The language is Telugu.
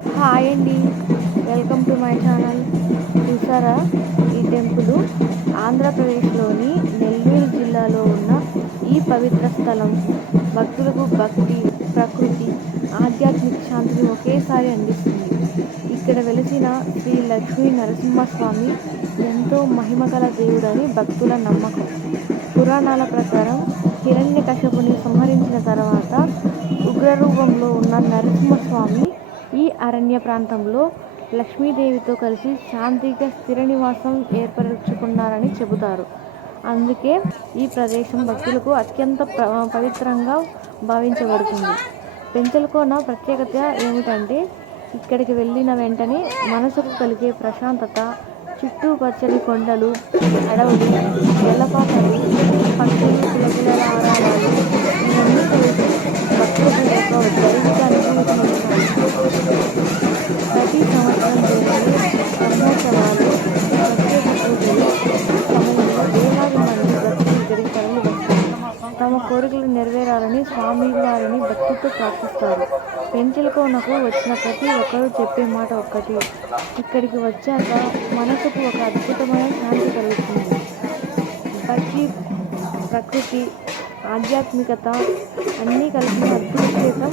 హాయ్ అండి. Welcome to my channel. చూసారా, ఈ టెంపుల్ ఆంధ్రప్రదేశ్లోని నెల్లూరు జిల్లాలో ఉన్న ఈ పవిత్ర స్థలం భక్తులకు భక్తి, ప్రకృతి, ఆధ్యాత్మిక శాంతిని ఒకేసారి అందిస్తుంది. ఇక్కడ వెలిసిన శ్రీ లక్ష్మీ నరసింహస్వామి ఎంతో మహిమగల దేవుడని భక్తుల నమ్మకం. పురాణాల ప్రకారం హిరణ్యకశపుని సంహరించిన తర్వాత ఉగ్రరూపంలో ఉన్న నరసింహస్వామి ఈ అరణ్య ప్రాంతంలో లక్ష్మీదేవితో కలిసి శాంతిగా స్థిర నివాసం ఏర్పరచుకున్నారని చెబుతారు. అందుకే ఈ ప్రదేశం భక్తులకు అత్యంత పవిత్రంగా భావించబడుతుంది. పెంచలకోన ప్రత్యేకత ఏమిటంటే, ఇక్కడికి వెళ్ళిన వెంటనే మనసుకు కలిగే ప్రశాంతత, చుట్టూ పచ్చని కొండలు, అడవులు, జలపాతాలు, పక్షులు కిలకిలల ఆరావాలు ఇవన్నీ కలిసి భక్తులకు ఒక దైవిక అనుభూతిని ఇస్తాయి. ప్రతి సంవత్సరం జరిగే బ్రహ్మోత్సవాలు, ప్రత్యేక పూజలు సమయంలో వేలాది మంది భక్తులు ఇక్కడికి తరలి వస్తారు. తమ కోరికలు నెరవేరాలని స్వామివారిని భక్తితో ప్రార్థిస్తారు. పెంచలకోనకు వచ్చిన ప్రతి ఒక్కరూ చెప్పే మాట ఒక్కటి: ఇక్కడికి వచ్చాక మనసుకు ఒక అద్భుతమైన శాంతి కలుగుతుంది. భక్తి, ప్రకృతి, ఆధ్యాత్మికత అన్నీ కలిసిన అద్భుత క్షేత్రం